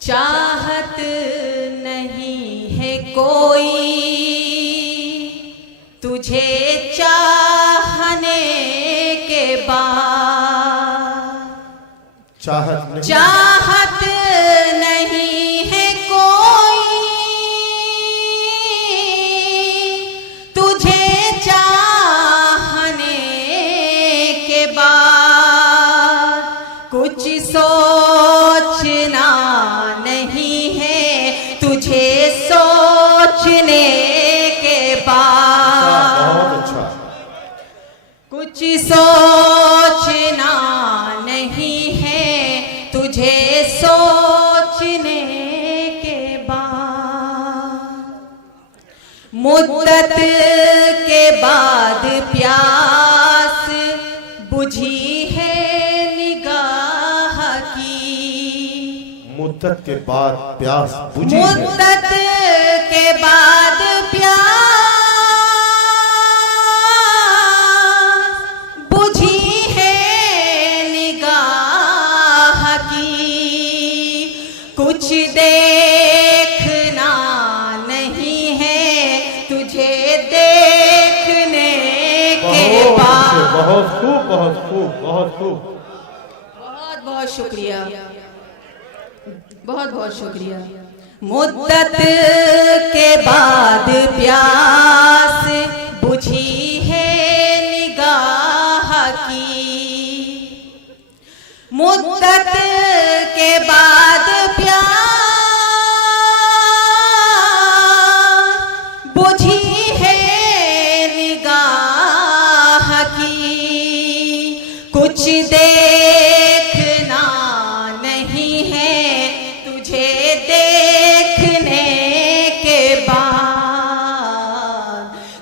चाहत नहीं है कोई तुझे चाहने के बाद, चाहत नहीं है कोई तुझे चाहने के बाद, कुछ सोचना नहीं है तुझे सोचने के बाद, कुछ सोचना नहीं है तुझे सोचने के बाद, मुद्दत के बाद प्यास बुझी है निगाह की, मुद्दत के बाद प्यास बुझी, मुद्दत के बाद प्यास बुझी है निगाह की, कुछ देखना नहीं है तुझे देखने के बाद। बहुत खूब, बहुत खूब, बहुत खूब। बहुत बहुत शुक्रिया, बहुत बहुत शुक्रिया। मुद्दत के बाद प्यास बुझी है निगाह की, मुद्दत के बाद प्यास बुझी है निगाह की, कुछ देखना नहीं है तुझे देखने के बाद,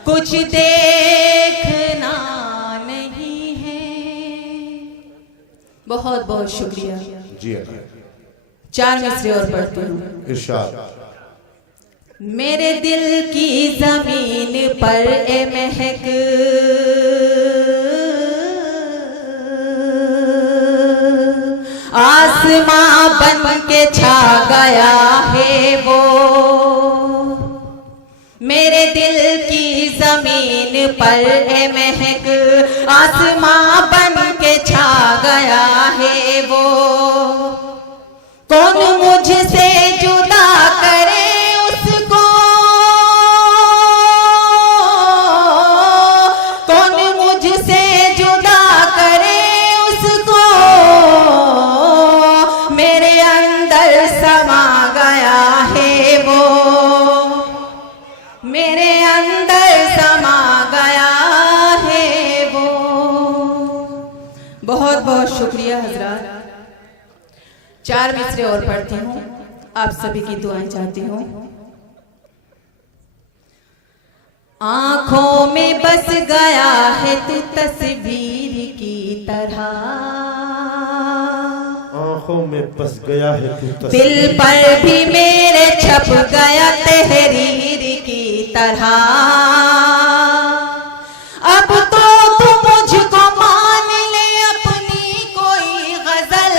कुछ देखना नहीं है। बहुत बहुत शुक्रिया जी। 4 मिसरे और पढ़ती हूँ। इरशाद। मेरे दिल की जमीन पर ए महक आसमां बन के छा गया है वो, मेरे दिल की जमीन पर ए महक आसमां बन के छा गया है वो, कौन मुझसे जुदा करे उसको, कौन मुझसे जुदा करे उसको, मेरे अंदर समा गया है वो, मेरे अंदर समा गया है वो। बहुत बहुत शुक्रिया हजरात। 4 मिसरे और पढ़ती हूँ, आप सभी की दुआएं चाहती हूँ। आंखों में बस गया है तू तस्वीर की तरह, आंखों में बस गया है तू तस्वीर, दिल पर भी मेरे छप गया तहरीर की तरह, अब तो तू मुझको मान ले अपनी कोई गजल,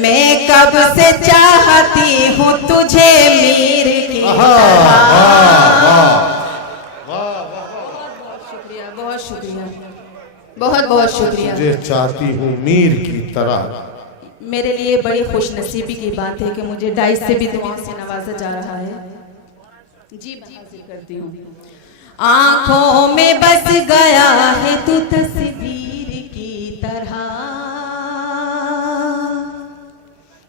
मैं कब से चाहती हूँ तुझे मीर की तरह। बहुत शुक्रिया, बहुत शुक्रिया, बहुत बहुत शुक्रिया। तुझे चाहती हूँ मीर की तरह। मेरे लिए बड़ी खुशनसीबी की बात है कि मुझे डाइस से भी दुआ से नवाजा जा रहा है। जी हासिल करती हूँ। आंखों में बस गया है तू तस्वीर की तरह,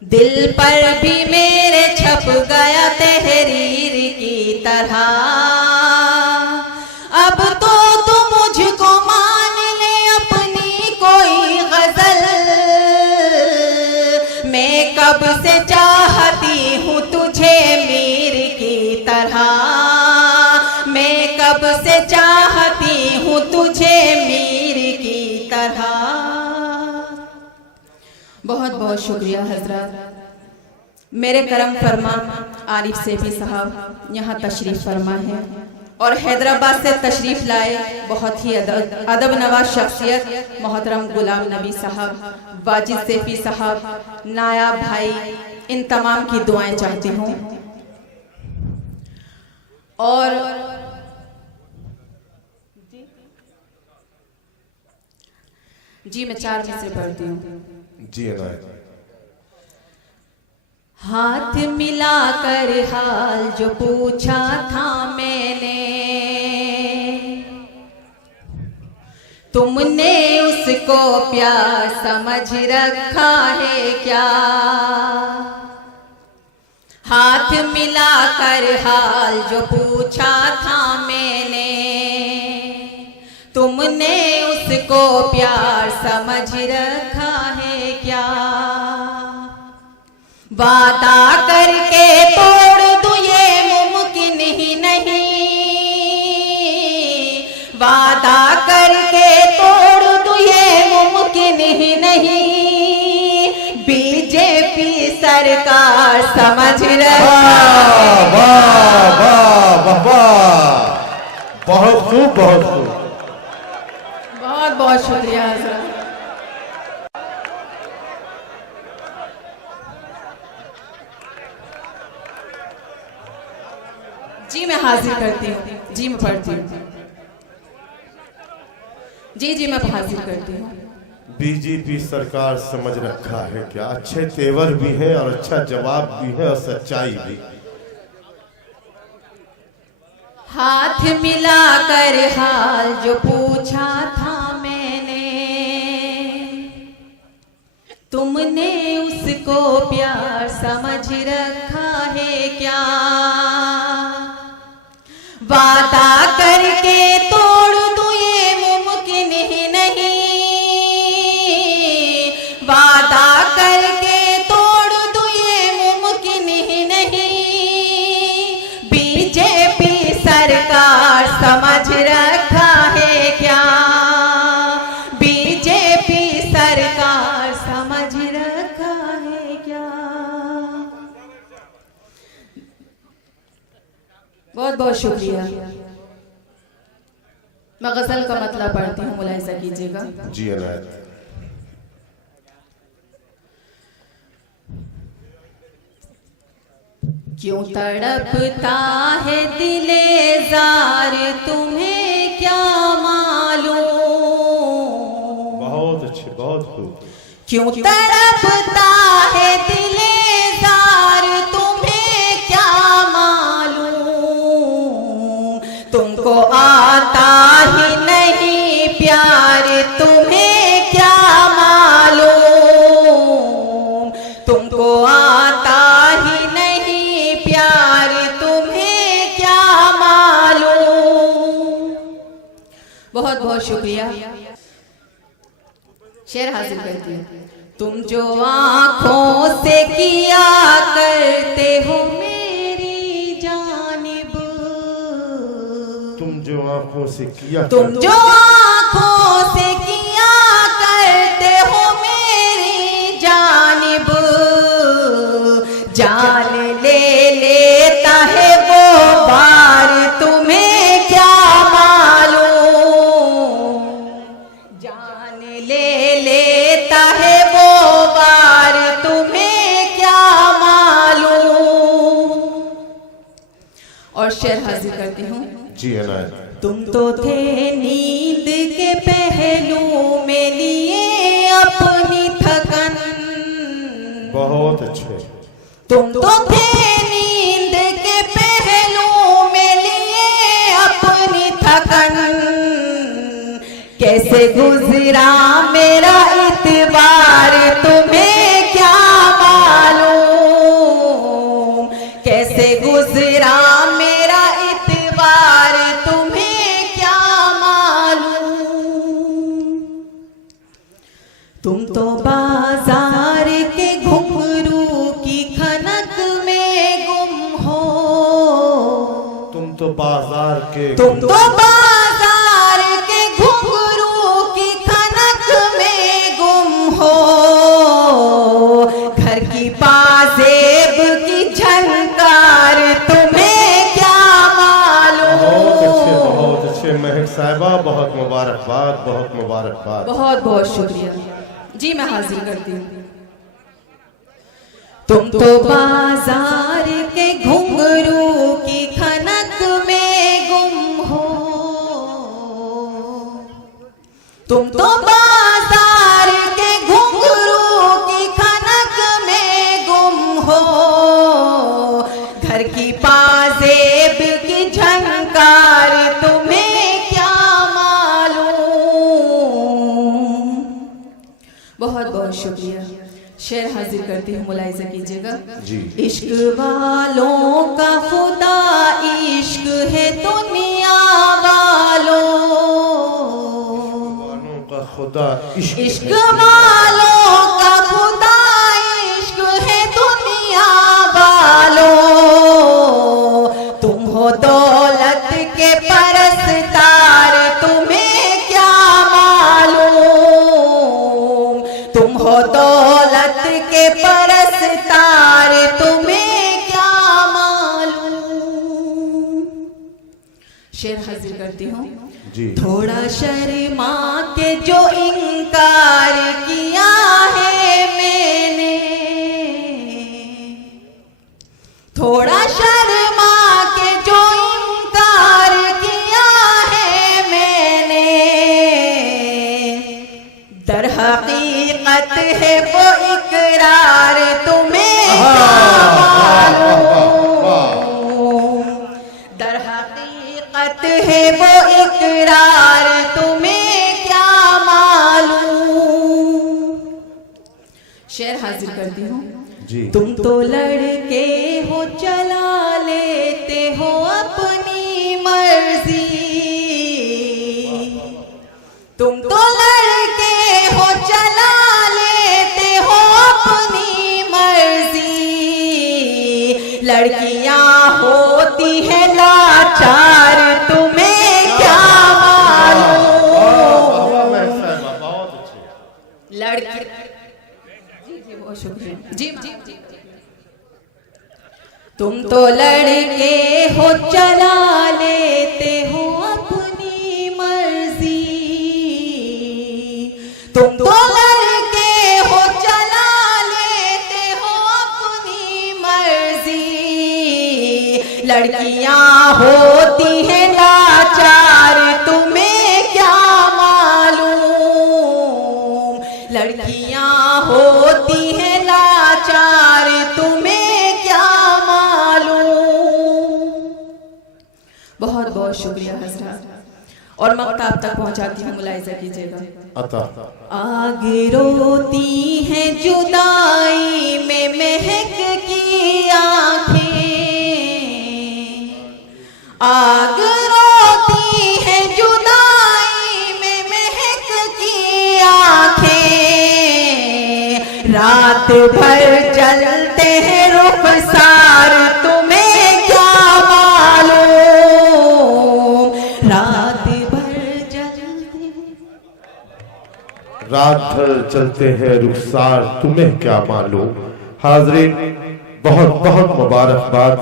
दिल पर भी मेरे छप गया तहरीर की तरह, अब तो तू मुझको मान ले अपनी कोई गजल, मैं कब से चाहती हूँ तुझे मीर की तरह, मैं कब से चाहती हूँ तुझे मीर की तरह। बहुत बहुत शुक्रिया हजरत। मेरे करम फरमा आरिफ सेफी साहब यहाँ तशरीफ फरमा है और हैदराबाद से तशरीफ लाए बहुत ही अदब नवाज शख्सियत मोहतरम गुलाम नबी साहब, वाजिद सेफी साहब, नायाब भाई इन तमाम की दुआएं चाहती हूँ। और जी मैं 4 मिसरे पढ़ती हूँ। जी अनायत। हाथ मिलाकर हाल जो पूछा था मैंने, तुमने उसको प्यार समझ रखा है क्या? हाथ मिलाकर हाल जो पूछा था मैंने, तुमने उसको प्यार समझ रखा है क्या? वादा करके तोड़ दूं ये मुमकिन ही नहीं, वादा करके तोड़ दूं ये मुमकिन ही नहीं, बीजेपी सरकार समझ रखा है। वाह वाह वाह वाह, बहुत खूब बहुत खूब। बहुत बहुत शुक्रिया हज़रत। जी मैं हाजिर करती हूँ। जी मैं पढ़ती हूँ। जी मैं हाजिर करती हूँ। बीजेपी सरकार समझ रखा है क्या? अच्छे तेवर भी है और अच्छा जवाब भी है और सच्चाई भी। हाथ मिलाकर हाल जो पूछा था मैंने, तुमने उसको प्यार समझ रखा है क्या? वादा करके तोड़ दूं ये मुमकिन ही नहीं, वादा करके तोड़ दूं ये मुमकिन ही नहीं, बीजेपी सरकार समझ रखा है क्या? बीजेपी सरकार समझ रखा है क्या? बहुत बहुत शुक्रिया। मैं गजल का मतलब पढ़ती हूँ, मुलाहिजा कीजिएगा। जी अनायत। क्यों तड़पता है दिले जार, तुम्हें क्या मालूम? बहुत अच्छे, बहुत खूब। क्यों तड़पता है दिले जार, तुम्हें क्या मालूम? तुमको आता ही नहीं प्यार, तुम्हें क्या मालूम? तुमको आता ही नहीं प्यार, तुम्हें क्या मालूम? बहुत बहुत शुक्रिया। शेर हाजिर करती हूँ। तुम जो आँखों से किया करते हो मेरी जानिब, तुम जो आंखों से किया तुम जो आँखों से किया करते हो मेरी जानिब, जान ले लेता है वो बार, तुम्हें क्या मालूम? जान ले लेता है वो बार, तुम्हें क्या मालूम? और शेर हाजिर करती हूँ। जी अनायत। तुम तो थे नींद के पहलू में लिए अपनी थकन, बहुत अच्छे। तुम तो थे नींद के पहलू में लिए अपनी थकन, कैसे गुजरा मेरा इतबार, तुम्हें क्या मालूम? कैसे गुजरा मेरा इतबार, तुम्हें क्या मालूम? तुम तो बाजार के घुंघरू की खनक में गुम हो, तुम तो बाजार के तुम तो बाजार के घुंघरू की खनक में गुम हो, घर की पाजेब की झनकार, तुम्हें क्या मालूम? बहुत अच्छे महक साहिबा, बहुत मुबारकबाद, बहुत मुबारकबाद। बहुत बहुत शुक्रिया। जी मैं हाजिर करती हूँ। तुम तो बाजार के घुंघरू की खनक में गुम हो, तुम तो बाजार के घुंघरू की खनक में गुम हो, घर की पाजेब की झंकार तुम्हें क्या मालूम। बहुत बहुत शुक्रिया। शेर हाजिर करती हूँ, मुलाहिजा कीजिएगा। इश्क वालों का खुदा इश्क है दुनिया वालों का खुदा इश्क वालों का खुदा इश्क है दुनिया वालों। तुम हो दौलत के परस्तार तुम्हें क्या मालूम, तुम हो दौलत के परस्तार तुम्हें क्या मालूम। शेर हाजिर करती हूँ। थोड़ा शर्मा के जो इनकार किया है मैंने, थोड़ा शर्मा के जो इनकार किया है मैंने, दर हकीकत है वो इकरार तुम्हें क्या मालूम, दर हकीकत है वो इकरार तुम्हें क्या मालूम। शेर हाजिर करती हूँ। तुम तो लड़के हो चला लेते हो अपनी मर्जी, तुम तो लड़के हो चला लेते हो अपनी मर्जी, लड़कियां होती है लाचार तुम्हें क्या मालूम। लड़की जी बहुत शुक्रिया जी। तुम तो लड़के हो चला लेते हो अपनी मर्जी, तुम तो लड़के हो चला लेते हो अपनी मर्जी, लड़कियां होती हैं लाचार तुम्हें क्या मालूम, लड़कियां होती हैं लाचार तुम्हें क्या मालूम। बहुत बहुत शुक्रिया हजरत। और मक्ताब तक पहुंचाती हूँ, मुलाहिजा कीजिएगा। आग रोती है जुदाई में महक की आंखें, आग रोती है जुदाई में महक की आंखें, रात भर चलते हैं रुखसार तुम्हें क्या मालूम, रात भर चलते हैं रुखसार तुम्हें क्या मालूम। हाज़रीन, बहुत बहुत मुबारकबाद।